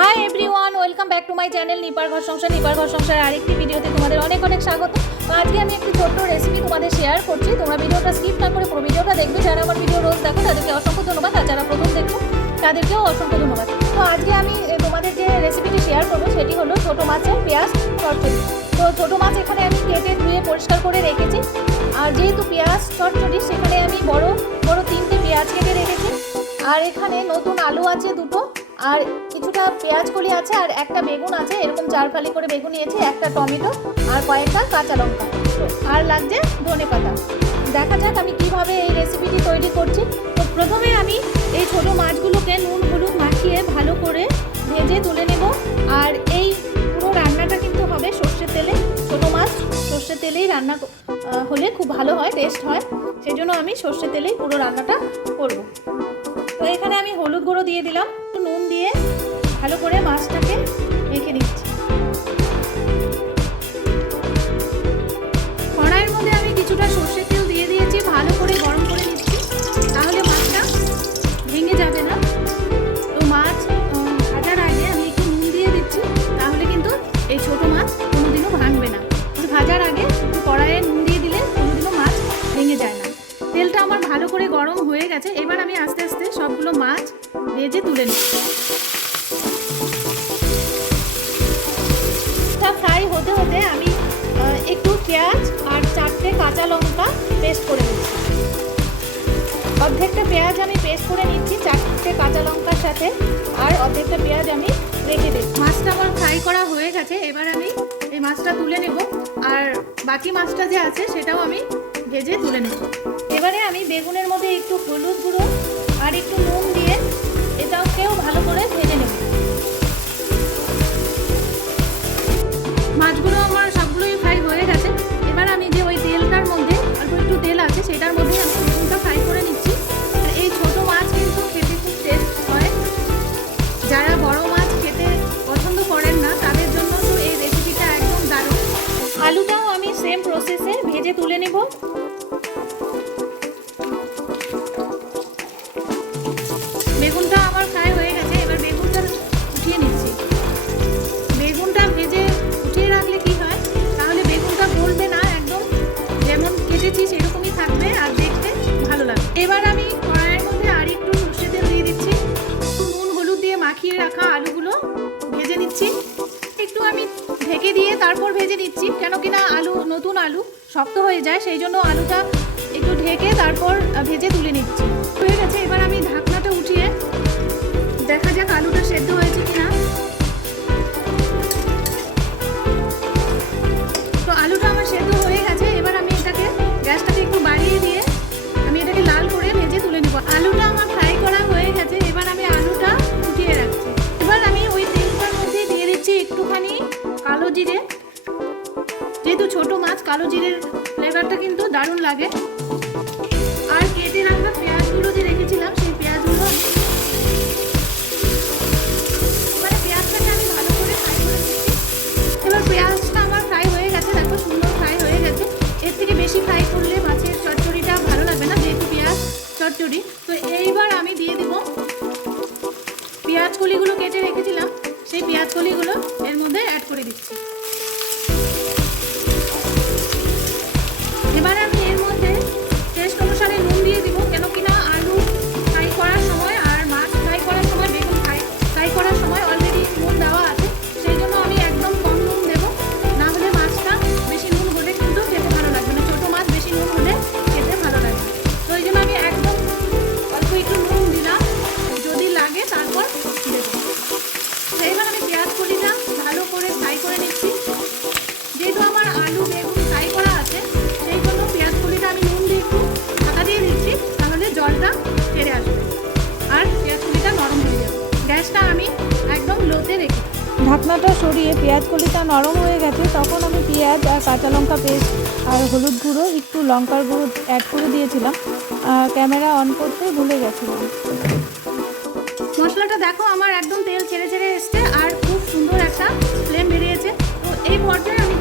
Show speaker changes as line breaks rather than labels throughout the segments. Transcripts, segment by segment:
Hi everyone welcome back to my channel নিপার ঘর সংসার নিপার ঘর সংসারের আরেকটি ভিডিওতে তোমাদের অনেক অনেক স্বাগত। আজকে আমি একটি ছোট্ট রেসিপি তোমাদের শেয়ার করছি। তোমরা ভিডিওটা স্কিপ না করে পুরো ভিডিওটা দেখবে। যারা আমার ভিডিও রোজ দেখো, তাদেরকে অসংখ্য ধন্যবাদ। আর যারা প্রথম দেখো, তাদেরকেও অসংখ্য ধন্যবাদ। তো আজকে আমি তোমাদের যে রেসিপিটি শেয়ার করব, সেটি হলো ছোটো মাছের পেঁয়াজ চটচড়ি তো ছোটো মাছ এখানে আমি কেটে ধুয়ে পরিষ্কার করে রেখেছি। আর যেহেতু পেঁয়াজ চটচড়ি সেখানে আমি বড় বড় তিনটে পেঁয়াজ কেটে রেখেছি। আর এখানে নতুন আলু আছে দুটো। আর কিছুটা পেঁয়াজ কলি আছে আর একটা বেগুন আছে, এরকম চার ফালি করে বেগুন নিয়েছি, একটা টমেটো আর কয়েকটা কাঁচা লঙ্কা। আর লাগছে ধনে পাতা। দেখা যাক আমি কীভাবে এই রেসিপিটি তৈরি করছি। তো প্রথমে আমি এই ছোট মাছগুলোকে নুন, হলুদ মাখিয়ে ভালো করে ভেজে তুলে নেব। আর এই পুরো রান্নাটা কিন্তু হবে সর্ষের তেলে। ছোটো মাছ সর্ষের তেলেই রান্না হলে খুব ভালো হয় টেস্ট হয়। সেই জন্য আমি সর্ষের তেলেই পুরো রান্নাটা করব। তো এখানে আমি হলুদ গুঁড়ো দিয়ে দিলাম। দিয়ে ভালো করে মাছটাকে রেখে দিচ্ছি কড়াইয়ের মধ্যে আমি কিছুটা সর্ষের তেল দিয়ে দিয়েছি, ভালো করে গরম করে নিচ্ছি, তাহলে মাছটা ভেঙে যাবে না। তো মাছ ভাজার আগে আমি একটু নুন দিয়ে দিচ্ছি, তাহলে কিন্তু এই ছোট মাছ কোনোদিনও ভাঙবে না। ভাজার আগে কড়াইয়ে নুন দিয়ে দিলে কোনোদিনও মাছ ভেঙে যায় না। তেলটা আমার ভালো করে গরম হয়ে গেছে, এবার আমি আস্তে আস্তে সবগুলো মাছ ভেজে তুলে নিই ফ্রাই হতে হতে আমি একটু পেঁয়াজ আর চারটে কাঁচা লঙ্কা পেস্ট করে নিচ্ছি। অর্ধেকটা পেঁয়াজ আমি পেস্ট করে নিচ্ছি চারটে কাঁচা লঙ্কার সাথে আর অর্ধেকটা পেঁয়াজ আমি রেখে দিই মাছটা আমার ফ্রাই করা হয়ে গেছে এবার আমি এই মাছটা তুলে নেব আর বাকি মাছটা যে আছে সেটাও আমি ভেজে তুলে নেব। এবারে আমি বেগুনের মধ্যে একটু হলুদ গুঁড়ো আর একটু নুন দিয়ে এটাকেও ভালো করে ভেজে নেব। মাছগুলো আমার সবগুলোই ফ্রাই হয়ে গেছে। এবার আমি যে ওই তেলটার মধ্যে অল্প একটু তেল আছে, সেটার মধ্যে আমি বেগুনটা ফ্রাই করে নিচ্ছি। আর এই ছোট মাছ কিন্তু খেতে খুব টেস্ট হয়। যারা বড় মাছ খেতে পছন্দ করেন না, তাদের জন্য তো এই রেসিপিটা একদম দারুণ। আলুটাও আমি সেম প্রসেসে ভেজে তুলে নেব। আলু, নতুন আলু, শক্ত হয়ে যায়, সেই জন্য আলুটা একটু ঢেকে তারপর ভেজে তুলে নিচ্ছি। হয়ে গেছে, এবার আমি ঢাকনাটা উঠিয়ে দেখা যাক আলুটা সেদ্ধ হয়েছে কিনা। কালো ফ্লেভারটা কিন্তু দারুণ লাগে। আর কেটে রাখা পেঁয়াজগুলো যে রেখেছিলাম, সেই পেঁয়াজগুলো এবারে পেঁয়াজটাকে আমি ভালো করে ফ্রাই করে এবার পেঁয়াজটা আমার ফ্রাই হয়ে গেছে, দেখো সুন্দর ফ্রাই হয়ে গেছে। এর থেকে বেশি ফ্রাই করলে মাছের চচ্চড়িটা ভালো লাগবে না, যেহেতু পেঁয়াজ চচ্চড়ি। তো এইবার আমি দিয়ে দিব পেঁয়াজ কলিগুলো কেটে রেখেছিলাম, সেই পেঁয়াজ কলিগুলো এর মধ্যে অ্যাড করে দিচ্ছি। এবার পেঁয়াজ কলিটা নরম হয়ে গেছে, তখন আমি পেঁয়াজ আর কাঁচা লঙ্কা পেস্ট আর হলুদ গুঁড়ো, একটু লঙ্কার গুঁড়ো অ্যাড করে দিয়েছিলাম। ক্যামেরা অন করতে ভুলে গেছিলাম। মশলাটা দেখো, আমার একদম তেল ছেড়ে ছেড়ে এসছে আর খুব সুন্দর একটা ফ্লেম বেরিয়েছে। তো এই পর্যায়ে আমি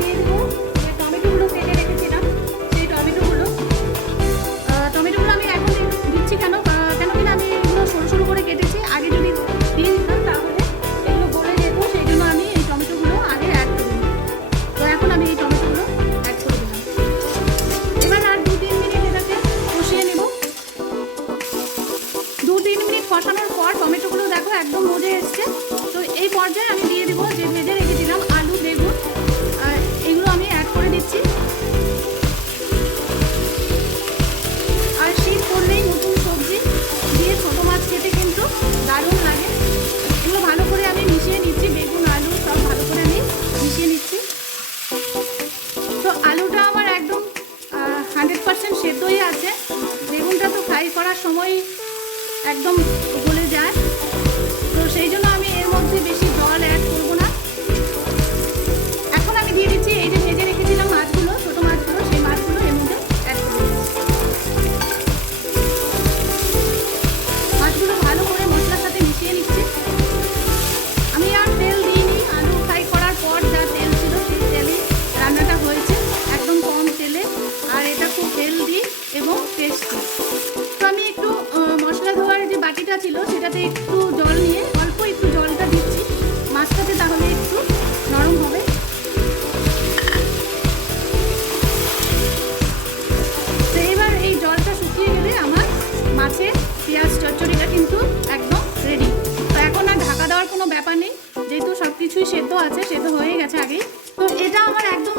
কষানোর পর টমেটোগুলো দেখো একদম মজে এসছে। তো এই পর্যায়ে আমি দিয়ে দেবো যে ভেজে রেখেছিলাম আলু, বেগুন এগুলো আমি অ্যাড করে দিচ্ছি। আর শীত করলেই নতুন সবজি দিয়ে ছোটো মাছ খেতে কিন্তু দারুণ লাগে। এগুলো ভালো করে আমি মিশিয়ে নিচ্ছি, বেগুন, আলু সব ভালো
করে আমি মিশিয়ে নিচ্ছি। তো আলুটা আমার একদম হান্ড্রেড পারসেন্ট সেদ্ধই আছে। বেগুনটা তো ফ্রাই করার সময় একদম গলে যায়। তো সেই জন্য আমি এর মধ্যে বেশি জল অ্যাড
করব মাছটাতে একটু জল নিয়ে, অল্প একটু জলটা দিচ্ছি। মাছটাতে তাহলে একটু নরম হবে। তো এবার এই জলটা শুকিয়ে গেলে আমার মাছের পেঁয়াজ চচ্চড়িটা কিন্তু একদম রেডি তো এখন আর ঢাকা দেওয়ার কোনো ব্যাপার নেই। যেহেতু সব কিছুই সেদ্ধ আছে, সেদ্ধ হয়ে গেছে আগেই। তো এটা আমার একদম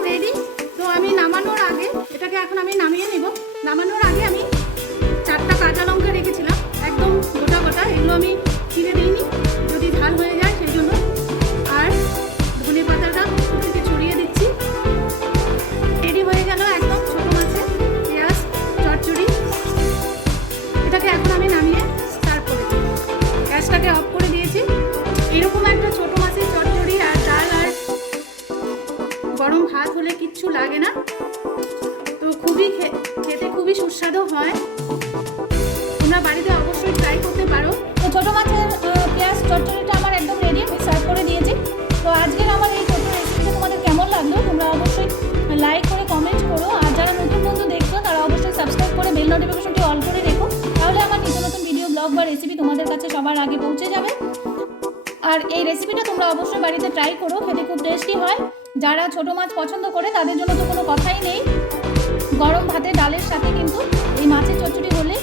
আমি চিড়ে দিইনি। যদি ঝাল হয়ে যায় সেই জন্য আর ধনে পাতাটা থেকে ছড়িয়ে দিচ্ছি। রেডি হয়ে গেল একদম ছোট মাছে পেঁয়াজ, চচ্চড়ি। এটাকে এখন আমি নামিয়ে সার্ভ করে গ্যাসটাকে অফ করে দিয়েছি। এরকম একটা ছোট মাছের চচ্চড়ি আর ডাল আর গরম ভাত হলে কিচ্ছু লাগে না। তো খুবই খেতে খুবই সুস্বাদু হয়। চচ্চড়িটা আমার একদম রেডি আমি সার্ভ করে দিয়েছি। তো আজকের আমার এই ছোটো রেসিপিটা তোমাদের কেমন লাগল? তোমরা অবশ্যই লাইক করে কমেন্ট করো। আর যারা নতুন বন্ধু দেখছ, তারা অবশ্যই সাবস্ক্রাইব করে বেল নোটিফিকেশনটি অল করে রেখো। তাহলে আমার নিত্য নতুন ভিডিও ব্লগ বা রেসিপি তোমাদের কাছে সবার আগে পৌঁছে যাবে। আর এই রেসিপিটা তোমরা অবশ্যই বাড়িতে ট্রাই করো, খেতে খুব টেস্টি হয়। যারা ছোটো মাছ পছন্দ করে, তাদের জন্য তো কোনো কথাই নেই। গরম ভাতে ডালের সাথে কিন্তু এই মাছের চচ্চড়ি হলে